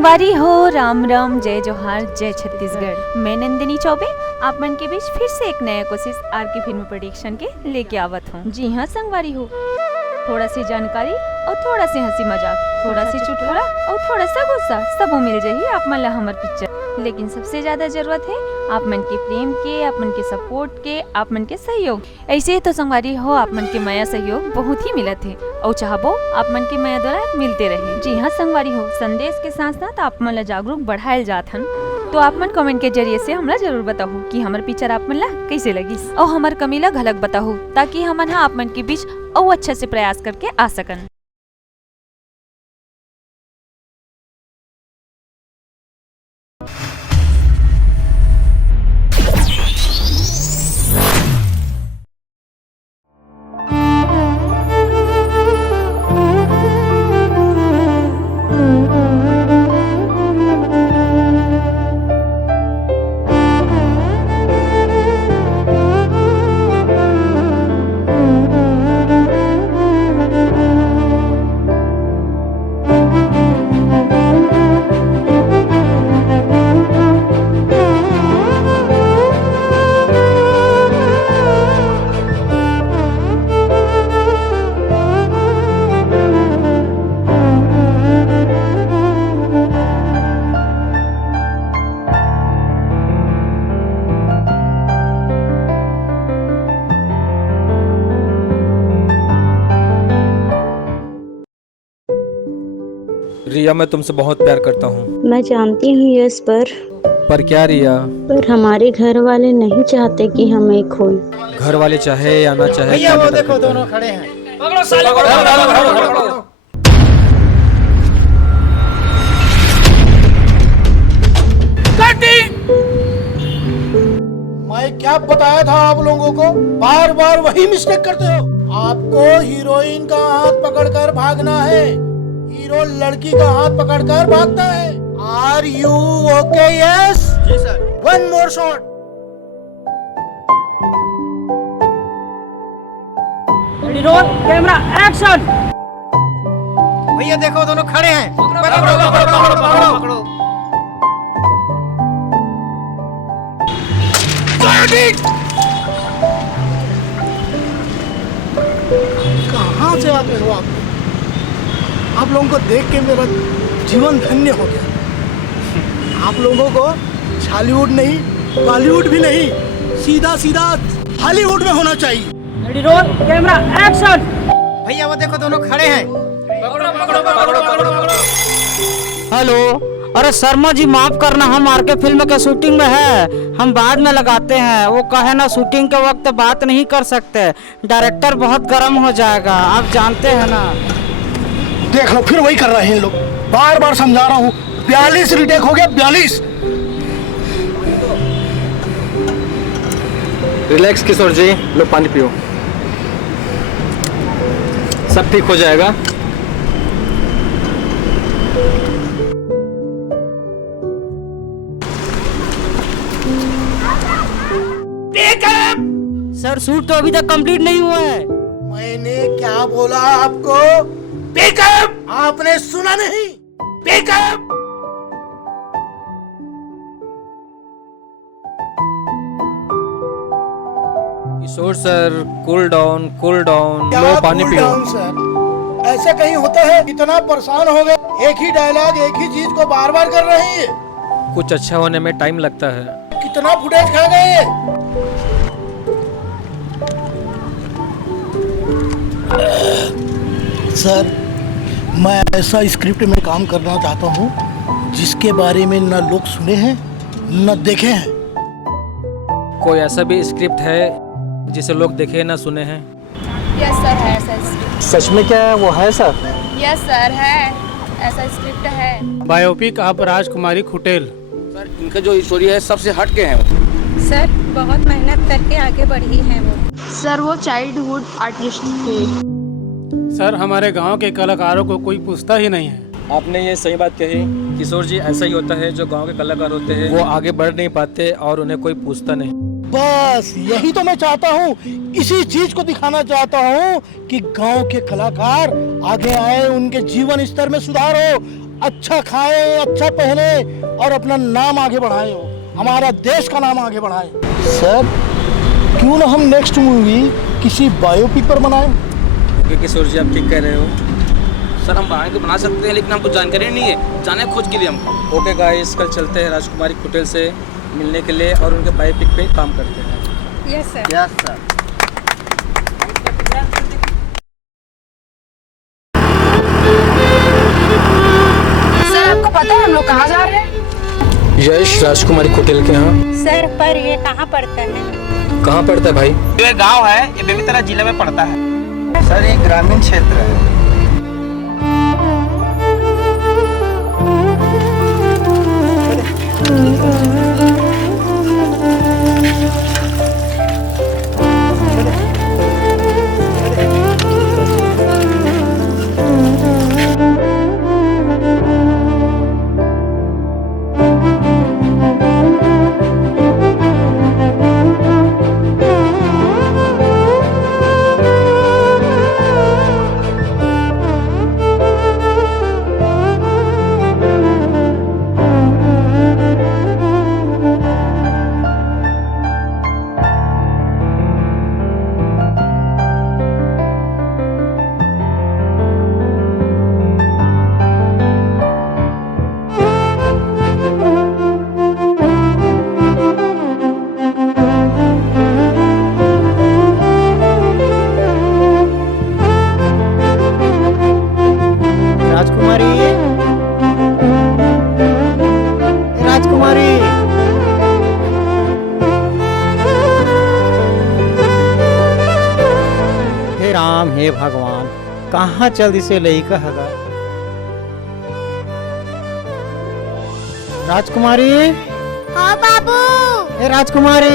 संगवारी हो, राम राम, जय जोहार, जय छत्तीसगढ़। मैं नंदिनी चौबे आप मन के बीच फिर से एक नया कोशिश आर के फिल्म प्रोडक्शन के लेके आवत हूँ। जी हाँ संगवारी हो, थोड़ा सी जानकारी और थोड़ा सी हंसी मजाक, थोड़ा सी चुटकुला और थोड़ा सा गुस्सा, सब मिल जाही आप मन ला हमर पिक्चर। लेकिन सबसे ज्यादा जरूरत है आप मन के प्रेम के, आप मन के सपोर्ट के, आप मन के सहयोग। ऐसे ही तो संगवारी हो, आप मन के माया सहयोग बहुत ही मिलत है और चाहबो आप मन के माया द्वारा मिलते रहे। जी हाँ संगवारी हो, संदेश के साथ साथ आप मन ला जागरूक बढ़ायल जात हन। तो आप मन कमेंट के जरिए से हमला जरूर बताओ कि हमार पिक्चर आप मन ला कैसे लगिस और हमार कमी ला घलक बताओ, ताकि हमन आप मन के बीच और अच्छा से प्रयास करके आ सकन। रिया, मैं तुमसे बहुत प्यार करता हूँ। मैं जानती हूँ यस, पर क्या रिया? पर हमारे घर वाले नहीं चाहते कि हम एक हों। घर वाले चाहे या ना चाहे, भैया क्या वो मैटर देखो करता दोनों है? खड़े हैं। पकड़ो साले, पकड़ो। मैं क्या बताया था आप लोगों को, बार बार वही मिस्टेक करते हो। आपको हीरोइन का हाथ पकड़कर भागना है, हीरो लड़की का हाथ पकड़कर भागता है। Are you okay? यस जी sir. One more shot. Ready roll camera action. भैया देखो दोनों खड़े हैं। पकड़ो। कहाँ से आते हो आप लोगों को देख के मेरा जीवन धन्य हो गया। आप लोगों को हॉलीवुड नहीं, बॉलीवुड भी नहीं, सीधा सीधा हॉलीवुड में होना चाहिए। Ready roll camera action. भैया वो देखो दोनों खड़े हैं। पकड़ो। हेलो, अरे शर्मा जी माफ करना, हम आरके फिल्म के शूटिंग में है, हम बाद में लगाते हैं। वो कहे ना शूटिंग के वक्त बात नहीं कर सकते, डायरेक्टर बहुत गर्म हो जाएगा, आप जानते हैं ना। देख लो फिर वही कर रहे हैं लोग, बार बार समझा रहा हूँ। 42 रिटेक हो गया, 42। रिलैक्स किशोर जी, लो पानी पियो, सब ठीक हो जाएगा। सर शूट तो अभी तक कंप्लीट नहीं हुआ है। मैंने क्या बोला आपको? पिकअप! आपने सुना नहीं? पिकअप! किशोर सर, कूल डाउन, लो पानी पियो। सर, ऐसा कहीं होता है? इतना परेशान हो गए, एक ही डायलॉग एक ही चीज को बार बार कर रहे हैं। कुछ अच्छा होने में टाइम लगता है। कितना फुटेज खा गए? सर, मैं ऐसा स्क्रिप्ट में काम करना चाहता हूँ जिसके बारे में न लोग सुने हैं न देखे हैं। कोई ऐसा भी स्क्रिप्ट है जिसे लोग देखे ना सुने हैं? यस सर, है ऐसा स्क्रिप्ट। सच में क्या है वो? है सर? यस सर, है ऐसा स्क्रिप्ट है। Biopic of Rajkumari खुटेल। सर इनका जो स्टोरी है सबसे हट के है। सर बहुत मेहनत करके आगे बढ़ी है वो। सर वो चाइल्डहुड आर्टिस्ट थे। सर हमारे गांव के कलाकारों को कोई पूछता ही नहीं है। आपने ये सही बात कही किशोर जी, ऐसा ही होता है। जो गांव के कलाकार होते हैं वो आगे बढ़ नहीं पाते और उन्हें कोई पूछता नहीं। बस यही तो मैं चाहता हूँ, इसी चीज को दिखाना चाहता हूँ कि गांव के कलाकार आगे आए, उनके जीवन स्तर में सुधार हो अच्छा खाएं, अच्छा पहने और अपना नाम आगे बढ़ाएं, हमारा देश का नाम आगे बढ़ाएं। सर क्यों ना हम नेक्स्ट मूवी किसी बायोपिक पर बनाएं? ओके किशोर जी, आप ठीक कह रहे हो। सर हम बनाए तो बना सकते हैं, लेकिन हमको जानकारी नहीं है, जाने खोज के लिए हमको। ओके गाइस, कल चलते हैं राजकुमारी कुटेल से मिलने के लिए और उनके बायोपिक पे काम करते हैं। Yes sir. Yes sir. Sir आपको पता है हम लोग कहाँ जा रहे हैं? यश राजकुमारी कुटेल के यहाँ। सर पर ये कहाँ पड़ता है? कहाँ पड़ता है भाई? ये गांव है, ये बेगूसराय जिले में पड़ता है। सर ये ग्रामीण क्षेत्र है। हे भगवान, कहाँ जल्दी से लइका हगा। राजकुमारी, हाँ बाबू। हे राजकुमारी,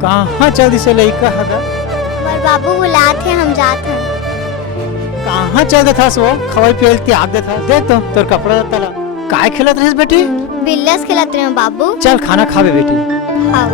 कहाँ जल्दी से लइका हगा। हमारे बाबू बुलाते हैं, हम जाते हैं। कहाँ चल देता सो खवाई पेल त्याग देता। देख तो तोर कपड़ा तला काय खेलत रहिस बेटी? बिल्लस खिलाते हैं बाबू। चल खाना खावे बेटी। हाँ।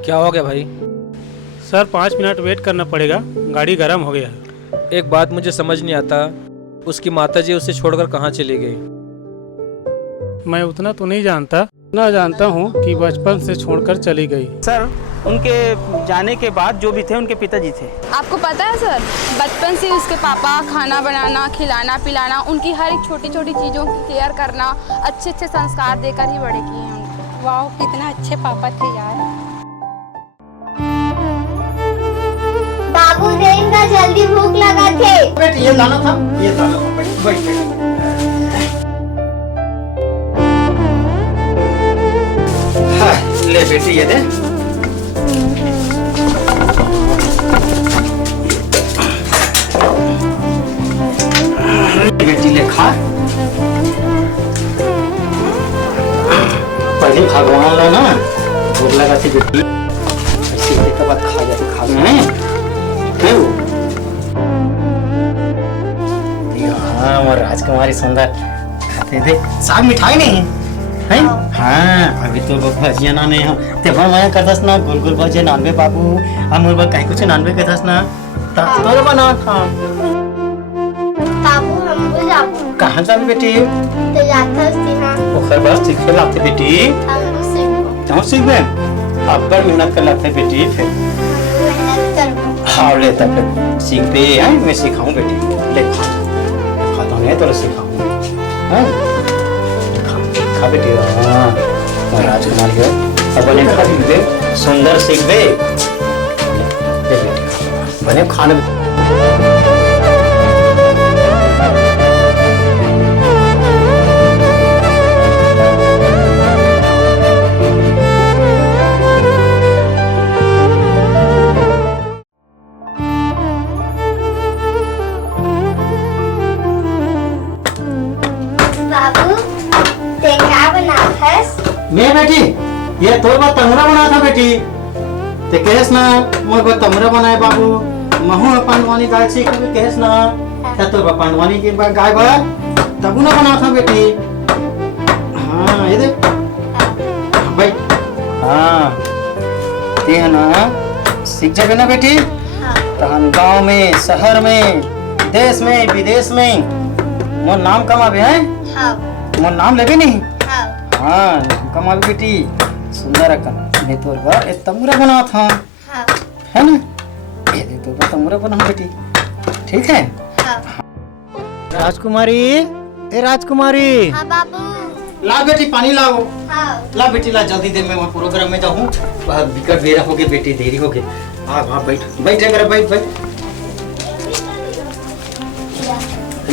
क्या हो गया भाई? सर 5 मिनट वेट करना पड़ेगा, गाड़ी गर्म हो गया है। एक बात मुझे समझ नहीं आता, उसकी माताजी उसे छोड़कर कहाँ चली गई? मैं उतना तो नहीं जानता, ना जानता हूँ कि बचपन से छोड़कर चली गई। सर उनके जाने के बाद जो भी थे उनके पिताजी थे। आपको पता है सर, बचपन से उसके पापा खाना बनाना, खिलाना पिलाना, उनकी हर एक छोटी छोटी चीज़ों की केयर करना, अच्छे अच्छे संस्कार देकर ही बड़े किए हैं। वाह कितना अच्छे पापा थे यार। बाबू देंगा, जल्दी भूख लगा थे। बेटी ये लाना था, ये लाना था। बैठ ले बेटी ये दे। बेटी ले खा। पहले भगवान लो ना, भूख लगा थी बेटी, ऐसे के बाद खा जाए खा हाँ वो राजकुमारी सुंदर खाते थे। साग मिठाई नहीं है? हाँ अभी तो भजिया ना नहीं है ते भर माया करदस ना, गोल गोल भजिया नानबे बाबू हमर बा कहीं कुछ नानबे करदस ना तोरे बना था। बाबू हम को जाबू। कहाँ जाबे बेटी? तो जाता सी। हां ओखर बस सीखे लाते बेटी। हम सीखो। जाओ सीखबे, अब बड़ मेहनत कर लाते बेटी। फिर मेहनत करबो। हाँ ले तब सीखबे हैं, मैं सिखाऊं बेटी। ले खा खाता नहीं तो सिखाऊं। हां खा बेटी। हाँ राजकुमार के अब बने खा दे, सुंदर सीखबे। ले बेटी बने खाने। बाबू ते क्या बनाथस? मैं बेटी ये तोर बा तमरा बना था बेटी ते कहेस ना मोर बा तमरा बनाए बाबू महू पांडवानी गाय से कभी कहेस ना ते तोर बा पांडवानी के बा गाय बा तबु ना बना था बेटी। हाँ ये देख भाई हाँ ते है ना सीख जाबे ना बेटी। तहन गांव में शहर में देश में विदेश में मोर नाम कमाबे हैं। हाँ मोर नाम लेबे नहीं। हाँ हाँ कमाबे बेटी सुंदर अकन ने तोर बा ए तमुरा बना था हाँ है ना ये दे तोर बा तमुरा बना बेटी ठीक है। हाँ राजकुमारी ए राजकुमारी हाँ बाबू ला बेटी पानी लाओ। हाँ ला बेटी ला जल्दी दे मैं वहाँ प्रोग्राम में जाऊँ बिकट बेरा हो गए बेटी देरी हो गई। हाँ हाँ बैठ बैठ जरा बैठ बैठ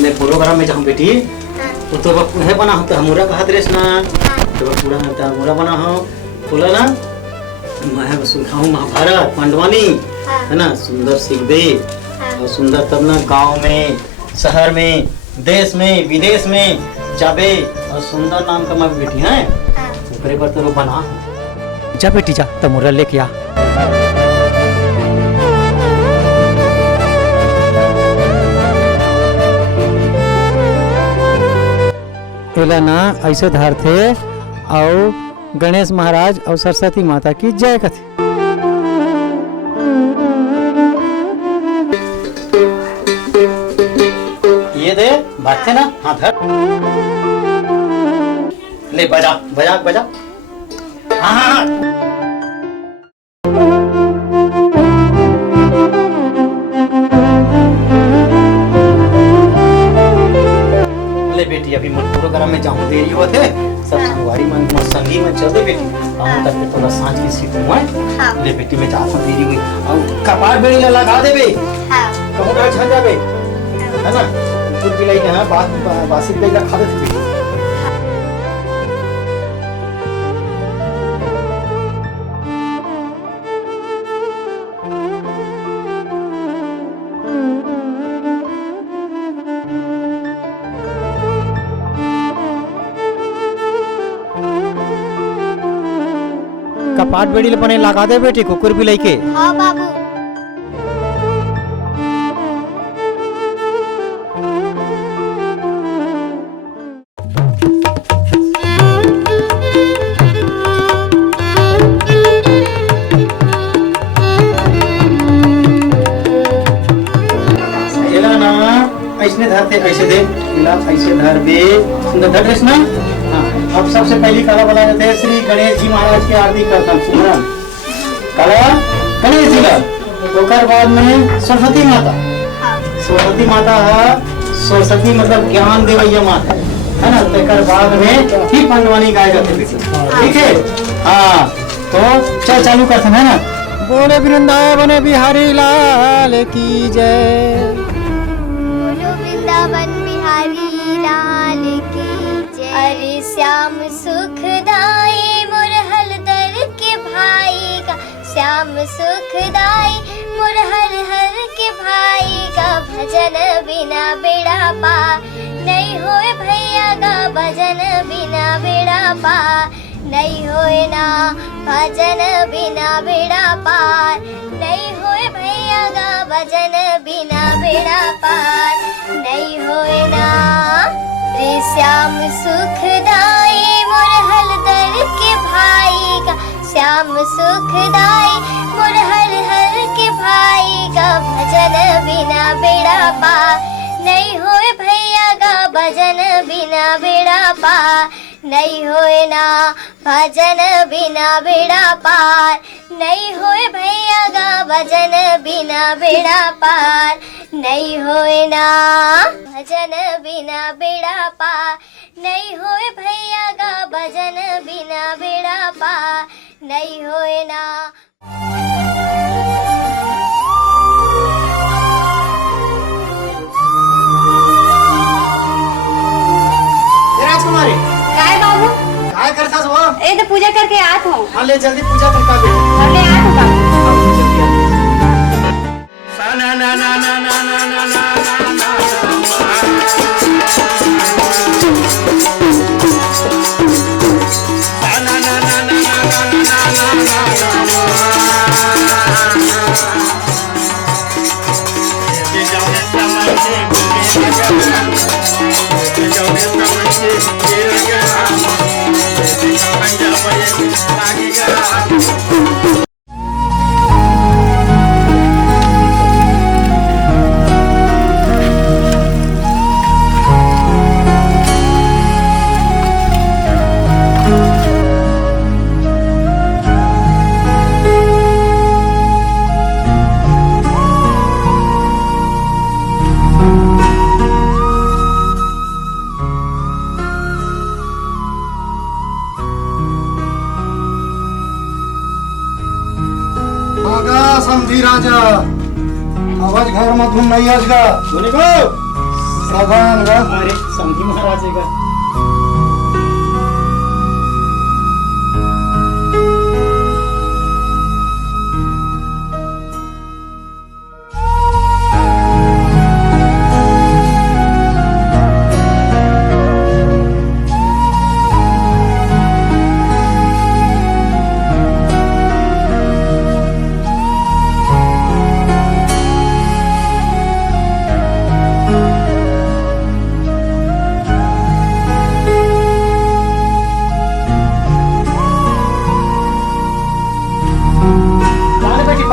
मैं प्रोग्राम में जाऊँ बेटी तो है बना हो तो हमरा कहा दरेस ना तो पूरा ना हमरा बना हो बोला ना मैं सुनाऊँ महाभारत पांडवानी है ना सुंदर सीख दे और सुंदर तब ना गांव में शहर में देश में विदेश में जाबे और सुंदर नाम कमा बेटी है ऊपरे पर तो बना जा बेटी जा तमुरा लेके आ। एला ना ऐसे धार थे और गणेश महाराज और सरस्वती माता की जय कथे। ये दे बात थे ना हाँ धर ले बजा बजा बजा हाँ बेटी अभी मन प्रोग्राम में जाऊँ देरी हुआ थे सब संगवारी मन संगी में चल दे बेटी हम तक के थोड़ा सांझ की सीट हुआ ले बेटी में जाता देरी हुई और कपार बेड़ी लगा दे बे कहूँ ना छन जाबे है ना कुछ भी नहीं है बात बासी पे खा दे बेटी। कपाट बेड़ी पने लगा दे बेटी कुकुर भी लेके। हाँ बाबू ऐसे धर थे ऐसे दे ऐसे धर बे सुंदर धर रेस ना। हाँ अब सबसे पहली कला बुला जाते हैं श्री गणेश जी महाराज की आरती करता हूँ सिमरन कला गणेश जी का ओकर बाद में सरस्वती माता। सरस्वती माता है सरस्वती मतलब ज्ञान देवैया माता है ना तेकर बाद में ही पांडवानी गाय जाते ठीक है। हाँ तो चल चालू करते हैं ना बोले वृंदावन बिहारी लाल की जय बोलो वृंदावन बिहारी लाल की जय। अरे श्याम सुखदाई मुरहल दर के भाई का श्याम सुखदाई मुरहल हर के भाई का भजन बिना बेड़ा पार नहीं होए भैया का भजन बिना बेड़ा पार नहीं होए ना भजन बिना बेड़ा पार नहीं होए भैया का भजन बिना बेड़ा पार नहीं होए ना। रे श्याम सुखदाई मुरहल दर के भाई का श्याम सुखदाई मुरहल हर के भाई का भजन बिना बेड़ा पार नहीं होए भैया का भजन बिना बेड़ा पार नहीं होए ना भजन बिना बेड़ा पार नहीं होए भैया का भजन बिना बेड़ा पार नहीं होए ना भजन बिना बेड़ा पार नहीं होए भैया का भजन बिना बेड़ा पार नहीं होए ना। राजकुमारी काय बाबू काय करता हो? ए तो पूजा करके आत हूँ। हाँ ले जल्दी पूजा करका बे ले आत हूँ बाबू। ना ना ना ना ना ना ना ना ना समझी राजा आवाज घर में धुन नहीं आजगा धोनी को सावधान गा अरे समझी महाराज का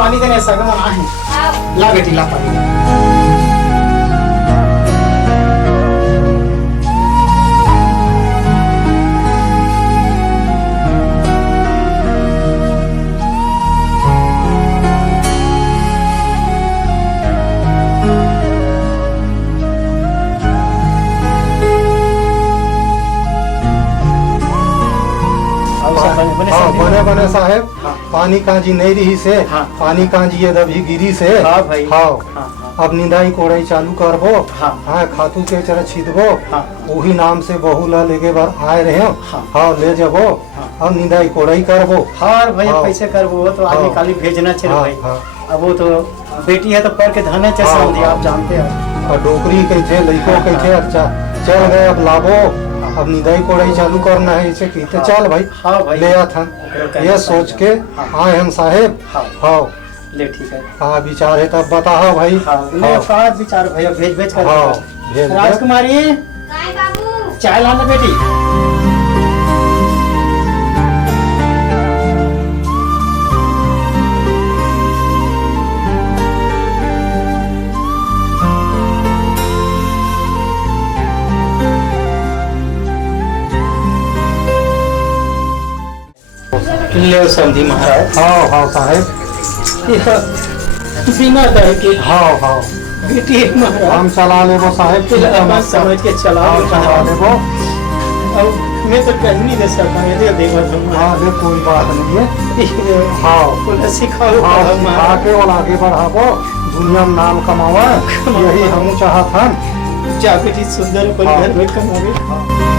पानी देने सगम ना है ला बेटी ला पानी बने बने साहेब पानी कांजी नहीं रही से पानी कांजी ये दबी गिरी से हाँ भाई हाँ अब निंदाई कोड़ाई चालू करबो हाँ खातू के चरा छीदबो वही नाम से बहू ला लेके बार आए रहे हाँ ले जाबो अब निंदाई कोड़ाई करबो हाँ भाई पैसे करबो तो आगे काली भेजना चाहिए भाई अब वो तो बेटी है तो पर के धने चाहिए आप जानते हो और डोकरी कैसे लड़को कैसे अच्छा चल गए अब लाभो अब निदाई कोड़ाई चालू करना है इसे कहते चल भाई हाँ भाई ले आता ये सोच के आए हम साहेब हाँ ले ठीक है हाँ विचार है तब बता भाई हाँ विचार भैया भेज भेज कर हाँ राजकुमारी चाय लाना बेटी ले समझी महाराज हाँ हाँ साहेब बिना डर के हाँ हाँ बेटी है महाराज हम चला ले वो साहेब समझ के चला चला ले वो अब मैं तो कहीं नहीं दे सकता ये देवा तुम हाँ ले कोई बात नहीं है हाँ उन्हें सिखाओ हाँ आगे और आगे बढ़ावो दुनिया में नाम कमावा यही हम चाहत हम जा बेटी सुंदर पर घर में कमावे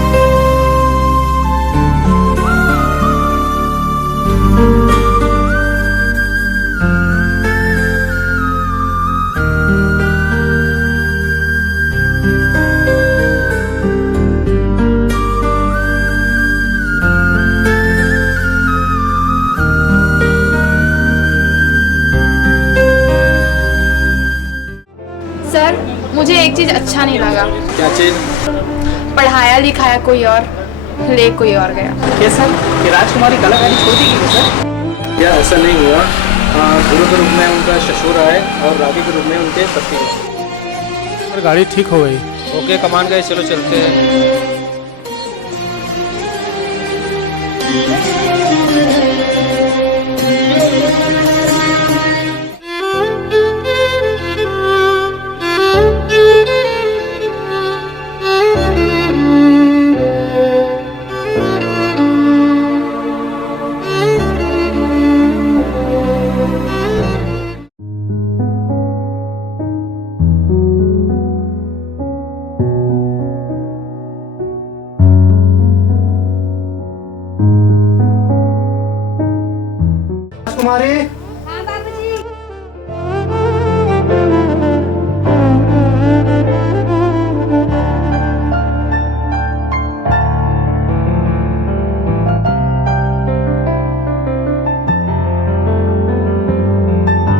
सर मुझे एक चीज अच्छा नहीं लगा क्या चीज पढ़ाया लिखाया कोई और ले कोई और गया ये सर कि राजकुमारी कलाकारी छोड़ दी गई सर क्या ऐसा नहीं हुआ गुरु के रूप में उनका ससुर आए और रागी के रूप में उनके पति आए गाड़ी ठीक हो गई ओके कमान गए चलो चलते हैं कुमारी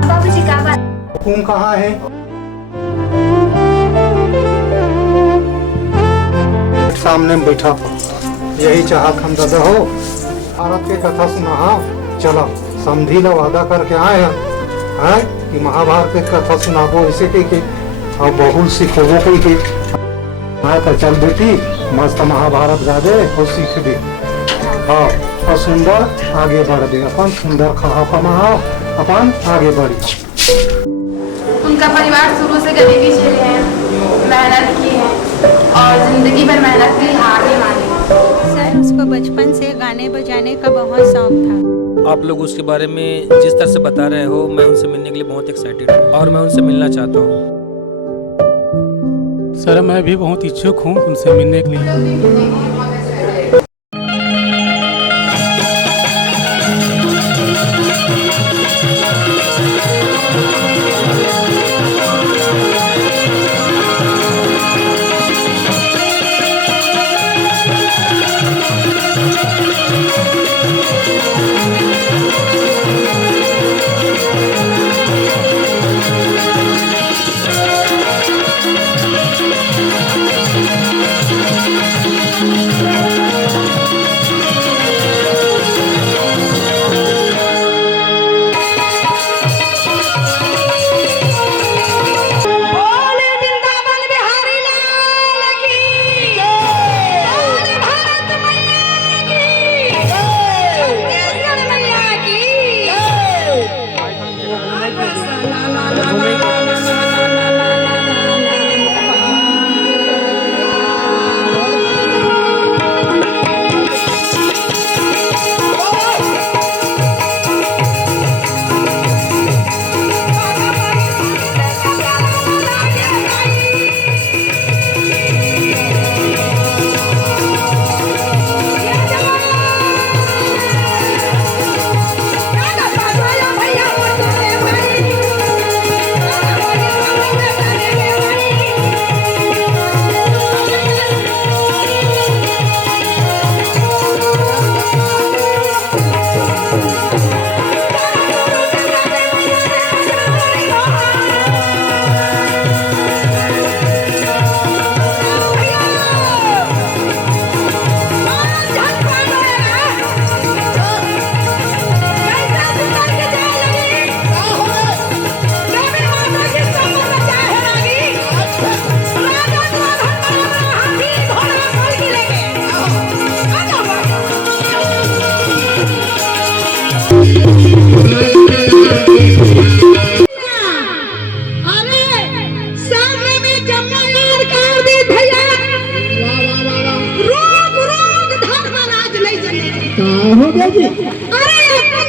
बाबूजी का बात तुम कहाँ है सामने में बैठा यही चाहत हम दादा हो भारत के कथा सुना हाँ चलो समझी लो वादा करके आए हैं कि महाभारत के कथा सुनाबो इसे के और बहुत सीखोगो कोई के हाँ तो चल बेटी मस्त महाभारत गा दे और सीख दे हाँ और सुंदर आगे बढ़ दे अपन सुंदर खा कमाओ अपन आगे बढ़ी उनका परिवार शुरू से गरीबी झेले हैं मेहनत की है और जिंदगी भर मेहनत की हार नहीं मानी सर उसको बचपन से गाने बजाने का बहुत शौक था आप लोग उसके बारे में जिस तरह से बता रहे हो, मैं उनसे मिलने के लिए बहुत एक्साइटेड हूँ और मैं उनसे मिलना चाहता हूँ। सर मैं भी बहुत इच्छुक हूँ उनसे मिलने के लिए।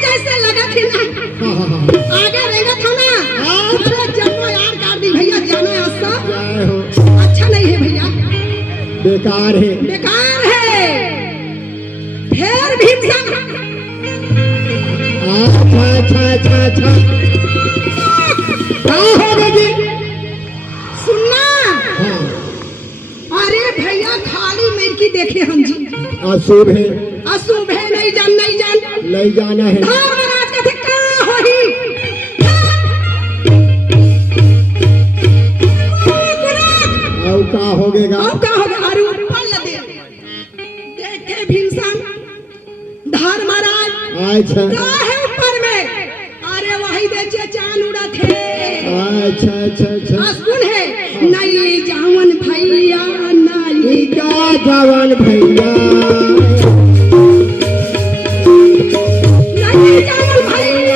जैसे लगा थी ना आगे रहेगा था ना जन्म यार कर दी भैया जाना अच्छा नहीं है भैया, बेकार है, बेकार है। फिर भी अच्छा सुनना अरे भैया खाली मेरी की देखे हम जी अशुभ है, अशुभ है, नहीं जाना है धर्मराज का धक्का होही का होगेगा अरे ऊपर लदे देखे भीमसन धर्मराज अच्छा है ऊपर में, अरे वही बेचे चांद उड़ा थे। अच्छा सुन है नहीं जावन भैया नहीं जावन भैया नहीं जावन भैया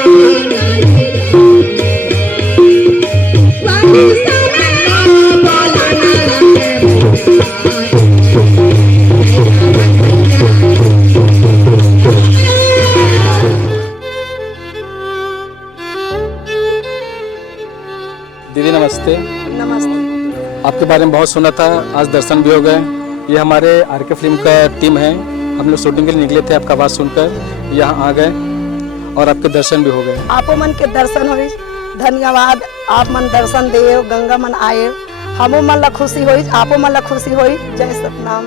दीदी नमस्ते। नमस्ते। आपके बारे में बहुत सुना था, आज दर्शन भी हो गए। ये हमारे आरके फिल्म का टीम है, हम लोग शूटिंग के लिए निकले थे, आपका आवाज़ सुनकर यहाँ आ गए और आपके दर्शन भी हो गए। आपो मन के दर्शन होई, धन्यवाद। आप मन दर्शन दिए, गंगा मन आए, हमो मन ला खुशी होई, आपो मन ला खुशी होई। जय सतनाम।